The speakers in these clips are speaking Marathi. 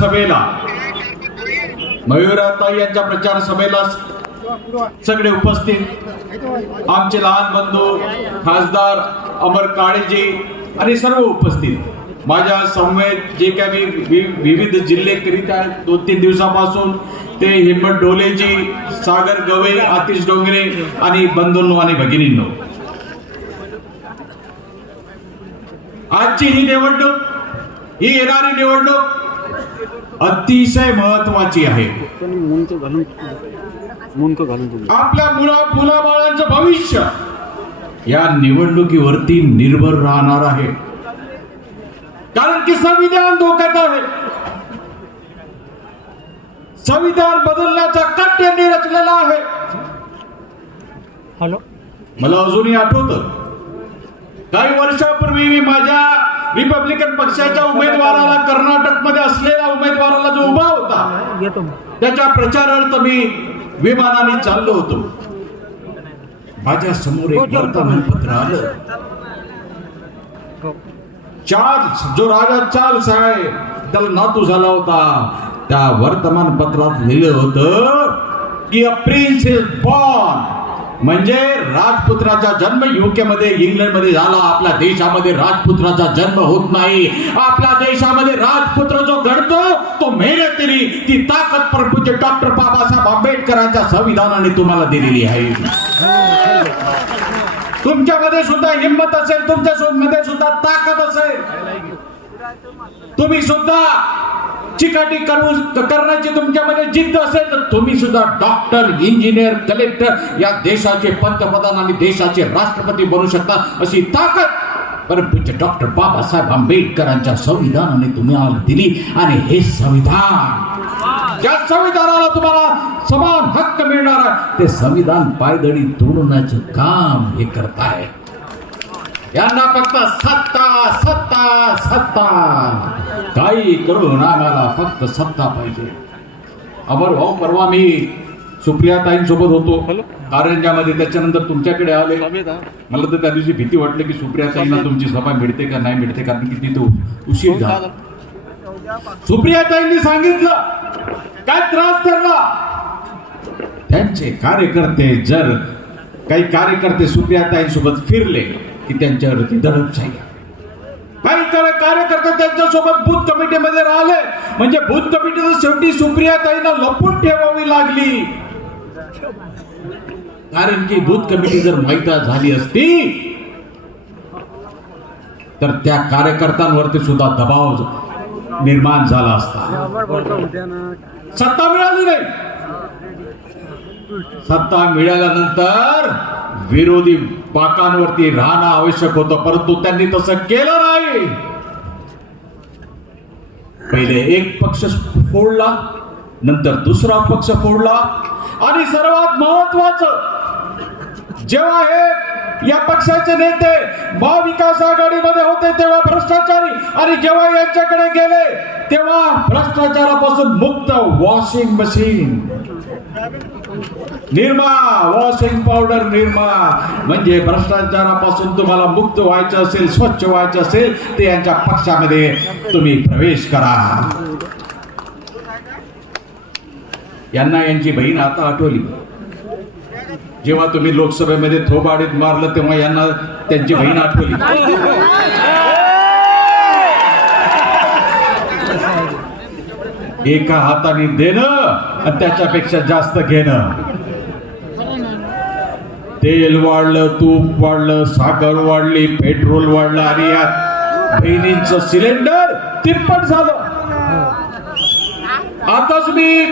सभेला मयुराताई यांच्या प्रचार सभेला सगळे उपस्थित आमचे लहान बंधू खासदार अमर काळेजी आणि सर्व उपस्थित माझ्या समवेत जे काही विविध जिल्हे करीत आहेत 2-3 दिवसापासून ते हिम्मत डोलेजी, सागर गवई, आतिश डोंगरे आणि बंधूंनो आणि भगिनींनो, आजची ही निवडणूक, ही येणारी निवडणूक अतिशय महत्वाची आहे. आपल्या मुलाबाळांचं भविष्य या निवडणुकीवरती निर्भर राहणार आहे. कारण की संविधान धोक्यात आहे. संविधान बदलण्याचा कट यांनी रचलेला आहे. मला अजूनही आठवतं, काही वर्षापूर्वी मी माझ्या रिपब्लिकन पक्षाच्या उमेदवाराला, कर्नाटकमध्ये असलेल्या उमेदवाराला जो उभा होता, त्याच्या प्रचारार्थ मी विमानाने चाललो होतो. माझ्या समोर एक वर्तमानपत्र आलं. चार्ल्स, जो राजा चार्ल्स आहे, त्याला नातू झाला होता. त्या वर्तमानपत्रात लिहिलं होतं की अ प्रिन्स इज बॉर्न, म्हणजे राजपुत्राचा जन्म UK मध्ये, इंग्लंड मध्ये झाला. आपल्या देशामध्ये राजपुत्राचा जन्म होत नाही. आपल्या देशामध्ये राजपुत्र जो घडतो तो मेहनतीने, ती ताकद प्रभूचे डॉक्टर बाबासाहेब आंबेडकरांच्या संविधानाने तुम्हाला दिलेली आहे. तुमच्यामध्ये सुद्धा हिंमत असेल, तुमच्यामध्ये सुद्धा ताकद असेल, तुम्ही सुद्धा चिकाटी करण्याची तुमच्यामध्ये जिद्द असेल, तर तुम्ही सुद्धा डॉक्टर, इंजिनियर, कलेक्टर, या देशाचे पंतप्रधान आणि देशाचे राष्ट्रपती बनू शकता. अशी ताकद परंतु डॉक्टर बाबासाहेब आंबेडकरांच्या संविधानाने तुम्हाला दिली. आणि हे संविधान, ज्या संविधानाला तुम्हाला समान हक्क मिळणार आहे, ते संविधान पायदळी तोडण्याचं काम हे करताय. यांना फक्त सत्ता सत्ता सत्ता, काही करून आम्हाला फक्त सत्ता पाहिजे. अमर भाऊ, परवा मी सुप्रियाताईंसोबत होतो कारंजामध्ये, त्याच्यानंतर तुमच्याकडे आले. मला तर त्या दिवशी भीती वाटली की सुप्रियाताईंना तुमची सभा मिळते का नाही मिळते, कारण की तिथे उशीर झाला. सुप्रियाताईंनी सांगितलं काय त्रास धरला. त्यांचे कार्यकर्ते, जर काही कार्यकर्ते सुप्रियाताईंसोबत फिरले की त्यांच्यावरती दडपशाही. काही कार्यकर्ते त्यांच्यासोबत बूथ कमिटीमध्ये राहिले, म्हणजे बूथ कमिटी शेवटी सुप्रियाताईंना लपून ठेवावी लागली. कारण की बूथ कमिटी जर माहिती झाली असती तर त्या कार्यकर्त्यांवरती सुद्धा दबाव निर्माण झाला असता. सत्ता मिळाली नाही. सत्ता मिळाल्यानंतर विरोधी बाकांवरती राहणं आवश्यक होतं, परंतु त्यांनी तसं केलं नाही. पहिले एक पक्ष फोडला, नंतर दुसरा पक्ष फोडला, आणि सर्वात महत्वाचं, जेव्हा हे या पक्षाचे नेते महाविकास आघाडीमध्ये होते तेव्हा भ्रष्टाचारी, आणि जेव्हा यांच्याकडे गेले तेव्हा भ्रष्टाचारापासून मुक्त washing machine, Nirma, washing powder Nirma. म्हणजे भ्रष्टाचारापासून तुम्हाला मुक्त व्हायचं असेल, स्वच्छ व्हायचं असेल, ते यांच्या पक्षामध्ये तुम्ही प्रवेश करा. यांना यांची बहीण आता आठवली. जेव्हा तुम्ही लोकसभेमध्ये थोबाडीत मारलं तेव्हा यांना त्यांची बहीण आठवली. एका हाताने देणं आणि त्याच्यापेक्षा जास्त घेणं. तेल वाढलं, तूप वाढलं, साखर वाढली, पेट्रोल वाढलं, आणि यात बहिणींचं सिलेंडर तिप्पट झालं. आताच मी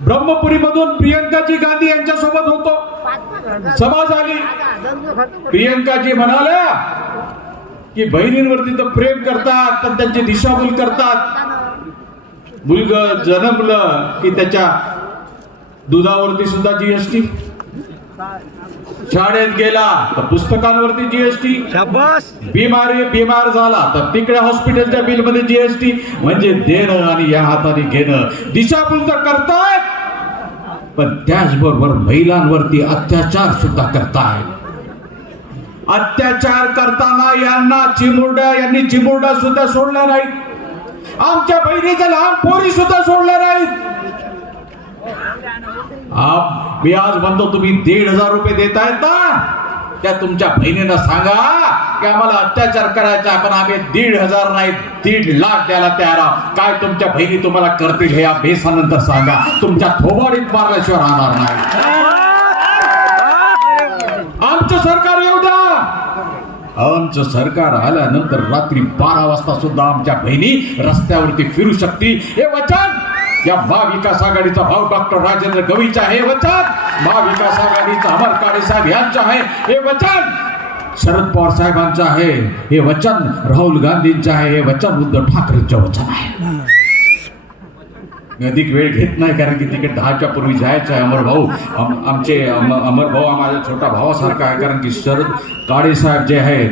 ब्रह्मपुरी मधून प्रियंकाजी गांधी यांच्या सोबत होतो. सभा झाली. प्रियंकाजी म्हणाल्या की बहिणींवरती तर प्रेम करतात पण त्यांची दिशाभूल करतात. मुलगा जन्मलं की त्याच्या दुधावरती सुद्धा जीएसटी, शाळेत गेला तर पुस्तकांवरती जीएसटी, बिमार झाला तर तिकडे हॉस्पिटलच्या बिल मध्ये जीएसटी. म्हणजे देणं आणि या हाताने घेणं. दिशाभूल तर करतायत पण त्याचबरोबर महिलांवरती अत्याचार सुद्धा करतायत. अत्याचार करताना यांनी चिमुरडा सुद्धा सोडला नाही. आमच्या बहिणीच्या लहान पोरी सुद्धा सोडल्या नाहीत. मी आज म्हणतो तुम्ही 1,500 रुपये देतायत ना, त्या तुमच्या बहिणीनं सांगा की आम्हाला अत्याचार करायचा पण आम्ही 1,500 नाही 1.5 लाख द्यायला तयार आहोत. काय तुमच्या बहिणी तुम्हाला करतील हे अभ्यासानंतर सांगा. तुमच्या थोबाडीत मारल्याशिवाय राहणार नाही. आमचं सरकार येऊ द्या. आमचं सरकार आल्यानंतर रात्री 12 वाजता सुद्धा आमच्या बहिणी रस्त्यावरती फिरू शकतील. हे वचन या महाविकास आघाडीचा भाऊ डॉक्टर राजेंद्र गवईचं आहे. वचन महाविकास आघाडीचा अमर काळे साहेब यांचं आहे. हे वचन शरद पवार साहेबांचं आहे. हे वचन राहुल गांधींचं आहे. हे वचन उद्धव ठाकरेंचं वचन आहे. अधिक वेळ घेत नाही कारण की तिकडे 10च्या पूर्वी जायचं आहे. अमर भाऊ अमर भाऊ माझ्या छोटा भावासारखा आहे. कारण की शरद काळे साहेब जे आहेत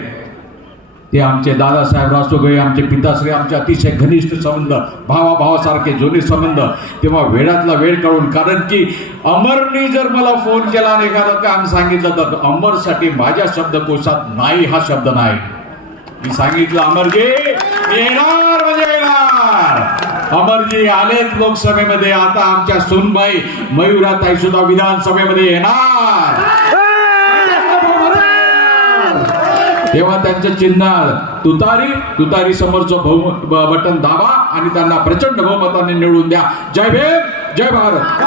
ते आमचे दादासाहेब रासोगळे, आमचे पिताश्री, आमचे अतिशय घनिष्ठ संबंध, भावासारखे जुने संबंध. तेव्हा वेळातला वेळ काढून, कारण की अमरनी जर मला फोन केला आणि एखादं काम सांगितलं तर अमरसाठी माझ्या शब्दकोशात नाही हा शब्द नाही. मी सांगितलं अमरजी येणार म्हणजे येणार. अमरजी आलेत लोकसभेमध्ये. आता आमच्या सुनबाई मयुराताई सुद्धा विधानसभेमध्ये येणार. तेव्हा त्यांचं चिन्ह तुतारी समोरचं बटन दाबा आणि त्यांना प्रचंड बहुमताने निवडून द्या. जय भीम, जय भारत.